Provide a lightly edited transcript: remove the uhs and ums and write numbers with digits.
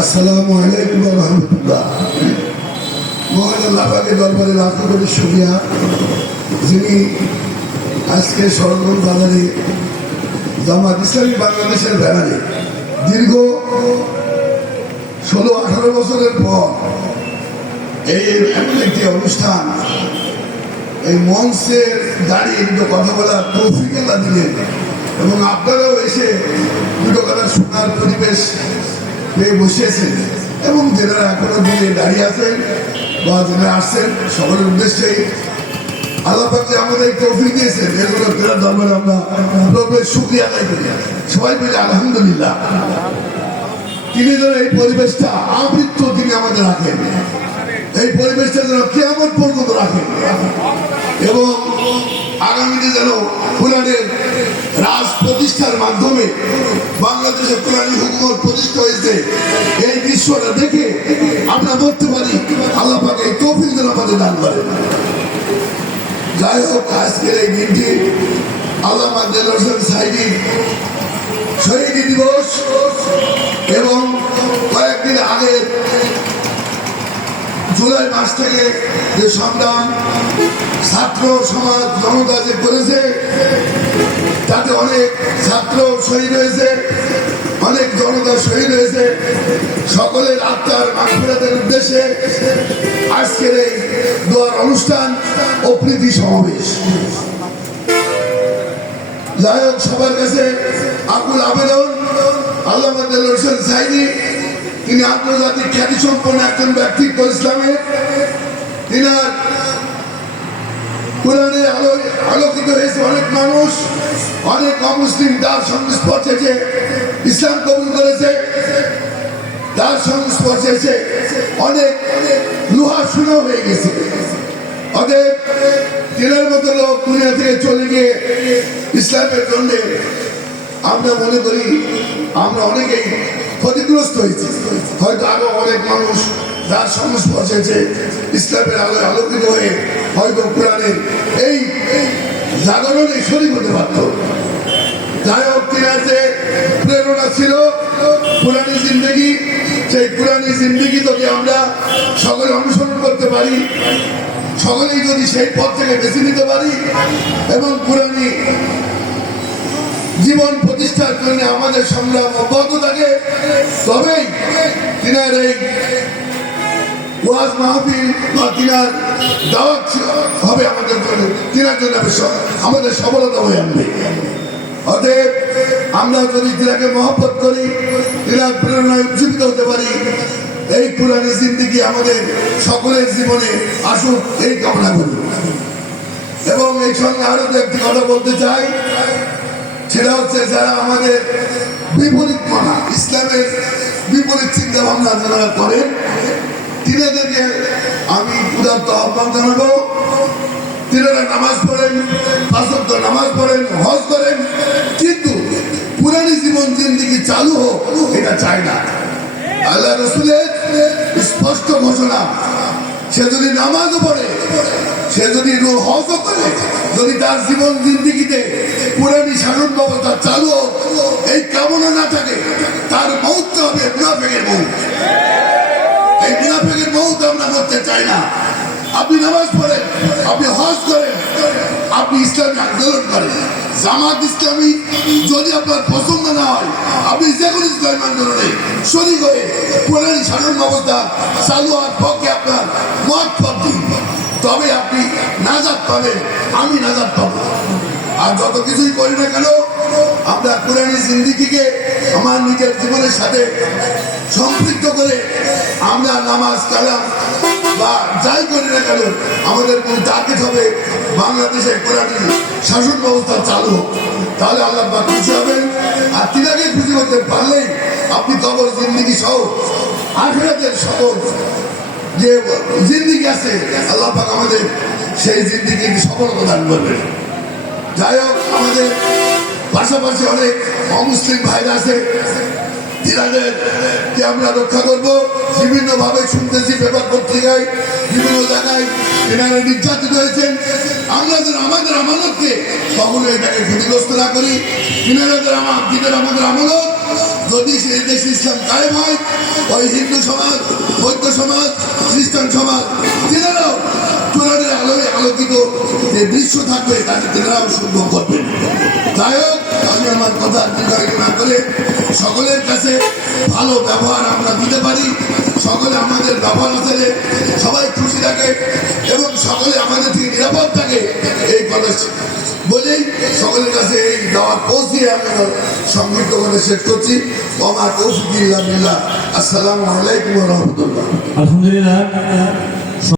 আসসালামু আলাইকুম ওয়া রাহমাতুল্লাহ। মহান আল্লাহ পাকের দরবারে লাখো কোটি শুকরিয়া, যিনি আজকে সরগম বাজারে জামাত ইসলামী বাংলাদেশের ব্যানারে দীর্ঘ 16-18 বছরের পর এই এমন একটি অনুষ্ঠান, এই মঞ্চে দাঁড়িয়ে দুটো কথা বলার তৌফিক আল্লাহ দিলেন এবং আপনারাও এসে দুটো কথা শোনার পরিবেশ পেয়ে বসেছেন এবং যারা এখনো দিনে দাঁড়িয়ে আছেন বা যারা আসছেন সকলের উদ্দেশ্যে আল্লাহ পাক যে আমাদের তৌফিক দিয়েছেন এগুলো ফেরার দরবারে আমরা প্রথমে শুকরিয়া আদায় করি, সবাই বলি আলহামদুলিল্লাহ। তিনি যেন এই পরিবেশটা আবৃত্ত তিনি আমাদের রাখেন, এই পরিবেশটা যেন কিয়ামত পর্যন্ত রাখেন এবং আগামীতে যেন কোরআনের রাজ প্রতিষ্ঠার মাধ্যমে বাংলাদেশে কোরআনী হুকুমত প্রতিষ্ঠা হয়েছে এই দৃশ্যটা দেখে আমরা বলতে পারি আল্লাহ পাক এই তৌফিক যেন আমাদের দান করেন। যাই হোক, আজকের এই দিনটি আল্লামা দেলোয়ার হোসেন সাঈদী শহীদ দিবস এবং কয়েকদিন আগে জুলাই মাস থেকে যে সংগ্রাম ছাত্র সমাজ জনতা যে করেছে তাতে অনেক ছাত্র শহীদ হয়েছে, অনেক জনতা শহীদ হয়েছে। সকলের আত্মার মাগফিরাতের উদ্দেশ্যে আজকের এই দোয়ার অনুষ্ঠান ও প্রীতি সমাবেশ। যাই হোক, সবার কাছে আকুল আবেদন, আল্লামা দেলোয়ার হোসেন সাঈদী তিনি আন্তর্জাতিক খ্যাতি সম্পন্ন একজন ব্যক্তিত্ব ইসলামের, তিনার কোরআনে আলোকিত হয়েছে অনেক মানুষ, অনেক অমুসলিম তার সংস্পর্শে এসে ইসলাম কবুল করেছে, তার সংস্পর্শে এসে অনেক লোহা শুনো হয়ে গেছে। অতএব তিনার মতো লোক দুনিয়া থেকে চলে গিয়ে ইসলামের জন্য আমরা মনে করি আমরা অনেকেই ক্ষতিগ্রস্ত হয়েছি। হয়তো আরো অনেক মানুষ যার সংস্পর্শে এসে ইসলামের আলোয় আলোকিত হয়ে হয়তো কোরআনের এই জাগরণে শরীক হতে পারত। যাই হোক, তিনার যে প্রেরণা ছিল কোরআনী জিন্দেগি, সেই কোরআনী জিন্দেগি যদি আমরা সকলে অনুসরণ করতে পারি, সকলেই যদি সেই পথ থেকে বেছে নিতে পারি এবং কোরআনী জীবন প্রতিষ্ঠার জন্য আমাদের সংগ্রাম অব্যাহত থাকে, তবেই তিনার এই ওয়াজ মাহফিল বা তিনার দাওয়াত হবে আমাদের জন্য, তিনার জন্য আমাদের সফলতা হয়ে আনবে। অতএব আমরা যদি তিনাকে মহব্বত করি, তিনার প্রেরণায় উজ্জীবিত হতে পারি, এই কোরআনী জিন্দেগি আমাদের সকলের জীবনে আসুক এই কামনা করি। এবং এই সঙ্গে আরো একটি কথা বলতে চাই, সেটা হচ্ছে যারা আমাদের বিপরীত মানা ইসলামের বিপরীত চিন্তা ভাবনা যারা করেন, তিনাদেরকে আমি উদাত্ত আহ্বান জানাবো। তিনারা নামাজ পড়েন, 5 ওয়াক্ত নামাজ পড়েন, হজ করেন, কিন্তু পুরানি জীবন জিন্দেগি চালু হোক এটা চায় না। আল্লাহ রসুলের স্পষ্ট ঘোষণা, সে যদি নামাজও পড়ে, সে যদি হজও করে, যদি তার জীবন জিন্দেগিতে পুরানি শাসন ব্যবস্থা চালু হোক এই কামনা না থাকে, তার মৌত হবে মুনাফিকের মৌত। এই মুনাফিকের মৌত আমরা করতে চাই না। আপনি নামাজ পড়েন, আপনি হজ করেন, আপনি ইসলামী আন্দোলন করেন, জামাত ইসলামী যদি আপনার পছন্দ না হয়, আপনি যে কোনো ইসলামী আন্দোলনে শরীক হয়ে পুরানি শাসন ব্যবস্থা চালু হওয়ার পক্ষে আপনার মত পাবেন, তবে আপনি নাজাত পাবেন, আমি নাজাত পাবো। আর যত কিছুই করি না কেন, আমরা কোরআনী জিন্দেগিকে আমার নিজের জীবনের সাথে সম্পৃক্ত করে আমরা নামাজ কালাম বা যাই করি না কেন, আমাদের কোন টার্গেট হবে বাংলাদেশে কোরআনী শাসন ব্যবস্থা চালু হোক। তাহলে আল্লাহ পাক খুশি হবেন। আর তিনাকে খুশি করতে পারলেই আপনি কবর জিন্দেগি সহ আখিরাতের সকল যে জিন্দেগি আছে আল্লাহ পাক আমাদের সেই জিন্দেগি সফলতা দান করবেন। যাই হোক, আমাদের পাশাপাশি অনেক অমুসলিম ভাইরা আছে, তিনাদেরকে আমরা রক্ষা করবো। বিভিন্ন ভাবে শুনতেছি পেপার পত্রিকায় বিভিন্ন জায়গায় তিনারা নির্যাতিত হয়েছেন। আমরা যেন আমাদের আমানতকে কখনো এটাকে ক্ষতিগ্রস্ত না করি। তিনারা আমাদের আমানত যদি দেশে ইসলাম কায়েম হয়, ওই হিন্দু সমাজ, বৌদ্ধ সমাজ, খ্রিস্টান সমাজ, তিনারাও কোরআনের আলোয় আলোকিত যে দৃশ্য থাকবে তাকে তিনারাও সুন্দর করবেন। যাই হোক, আমি আমার কথা দীর্ঘায়িত না করে সকলের কাছে ভালো ব্যবহার আমরা দিতে পারি, সকলে আমাদের ব্যবহার আচারে সবাই খুশি থাকে এবং সকলে আমাদের থেকে নিরাপদ থাকে, এই কথা বলেই সকলের কাছে এই দাওয়াত পৌঁছিয়ে আমি সংক্ষিপ্ত করে শেষ করছি। ওমা তৌফিক ইল্লা বিল্লাহ। আসসালামু আলাইকুম ওয়া রাহমাতুল্লাহ। আলহামদুলিল্লাহ।